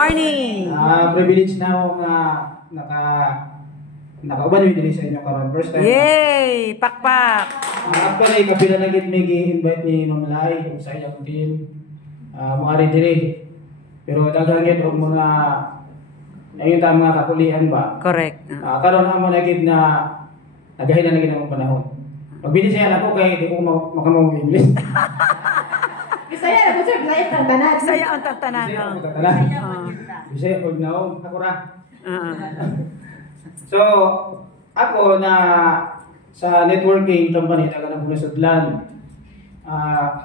Morning! Privilege na ako nga nakauban mo din sa inyo karon. First time. Yay! Pakpak! Actually, kapila na gid may gi-invite ni Ma'am Lai sa iyang team. Muari diri. Pero daghang gid og mga ayun ta mga kakulian ba. Correct. Karon amo na gid na nagahinan na gid ang panahon. Pagbili siya ako kay di ko makamo English. Bisaya na po sir, bisaya ang tanan. Bisaya ang tanan. Bisaya pag naon ako ra. So, ako na sa networking company na kanang Pulasudlan.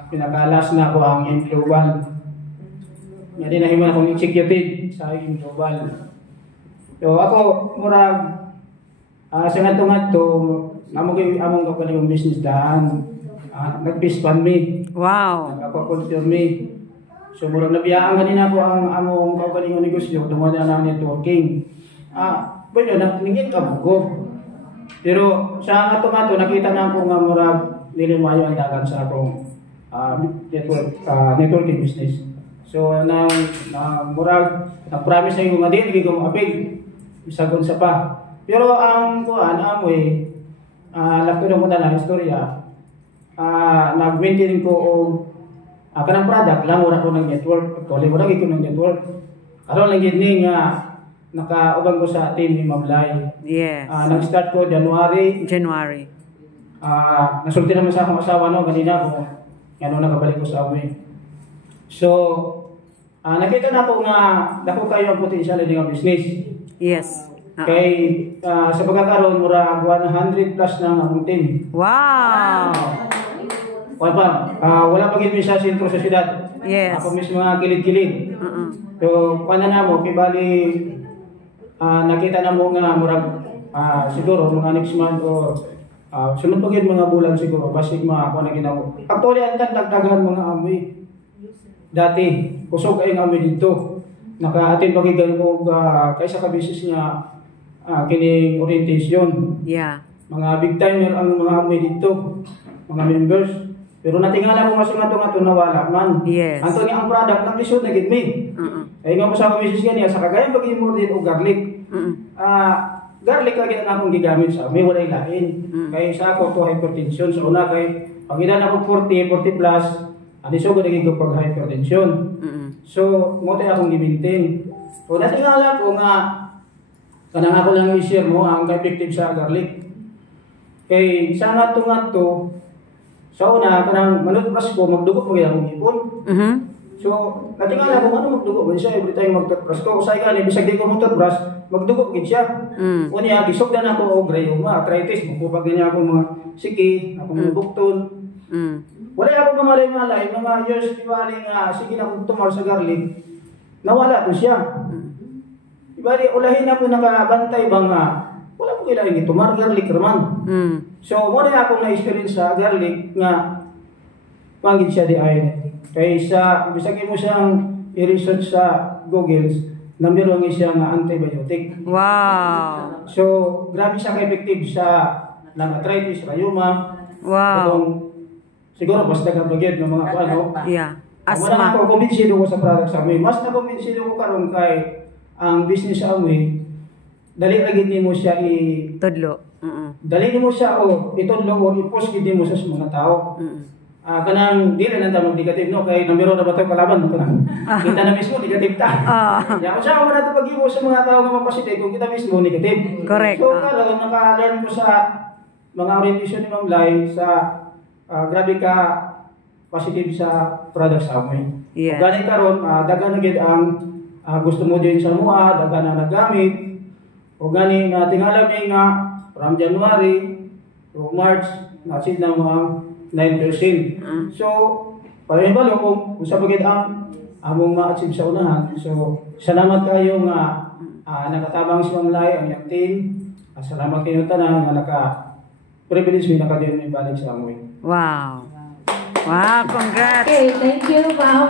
Pinakalas na ako ang Global. Nga din nahiman akong executive sa Global. So ako murag sa ngadto among kapalig business daan. Nag-bispan me. Wow. Nagpa-confirm me. So murag nabiyaan ganina ko ang among kaugalingong negosyo tungod na networking. Pwede na ningit ka bugo. Pero sa ato nakita na ko nga murag dili maayo ang dagan sa akong networking business. So murag na-promise ay ko nga dili ko maapig isagon sa pa. Pero ang kuan amoy lakto na mo na istorya. Nag-maintain ko og kanang product lang wala ko ng network. Actually wala ko ng network. Karon lang gid ni nga nakaubang ko sa team ni Ma'am Lai. Yes. Nag-start ko January. Nasulti naman sa akong asawa no kanina ko nakabalik ko sa amin. So nakita na ko nga dako kayo ang potential ng business. Yes. Kay sa pagkakaroon mura 100 plus na ang team. Wow. Wala pa gid mi sa sentro sa syudad. Yes. Ako mismo mga kilid-kilid. So kuan na mo kibali nakita na mo nga murag siguro mga next month o sunod pa gid mga bulan siguro basig ako na ginawa. Actually ang dagdagan mga amoy. Dati kusog ay amoy dito. Naka-attend pa gid ko kaysa ka business nga kining orientation. Yeah. Mga big timer ang mga amoy dito, mga members. Pero natingala ko nga nga nawala man. Yes. Anto ni ang product nang lisod na gid mi. Ay nga mo sa business kaniya sa kagaya pag mo din og garlic. Garlic lagi ang akong gigamit sa may walay lain. Kay sa ako to hypertension sa una kay pag ilan ako 40 plus, ani so gud ko pag hypertension. So mo tay akong gi-maintain. So natingala ko nga kanang ako lang i-share mo ang effective sa garlic. Kay sa ngadto sa una kanang manutbrush ko magdugo mo gyud akong ipon. So natingala ko ano magdugo man siya every time mag-toothbrush ko. Usay gani bisag di ko mag-toothbrush, magdugo gid siya. Unya gisugdan ako og rheuma, arthritis, magpupag niya ako mga siki, ako mga bukton. Wala ako mamalay-malay mga years ibali nga sige na kung tumor sa garlic. Nawala ko siya. Ibali ulahin na po nakabantay ba nga wala ko kailangan itumar garlic raman. So mo na akong na-experience sa garlic nga pangit siya di ay kaysa bisag mo siyang i-research sa Google number 1 siya nga antibiotic. Wow. So grabe siya ka-effective sa arthritis, rheuma. Wow. Siguro basta kapagid ng mga ano. Yeah. Asma. Ako kumbinsido ko sa product sa amoy. Mas nakumbinsido ko karon kay ang business sa amoy. Dali agad nimo siya tudlo. Dali nimo siya itudlo o i-post gid nimo sa mga tao. Kanang dili na ta mag-negative no kay numero na ba tayo kalaban mo kanang. Kita na mismo negative ta. Ya kung sa mo na to pag-iwo sa mga tao nga positive kung kita mismo negative. Correct. So karon naka-learn ko sa mga orientation ni Ma'am Lai sa grabe ka positive sa product sa amoy. Yes. Gani karon dagan na gid ang gusto mo din sa mua, dagan na nagamit. O gani nga tingala mi nga from January to March nasid na mga 9%. So parehibalo kung sa pagid ang among ma-achieve sa unahan. So salamat kayo nga nakatabang si Ma'am Lai ang iyang team. Salamat kayo tanan nga naka-privilege mi nakadiyon mi balik sa amoy. Wow. Wow, congrats. Okay, thank you, Ma'am.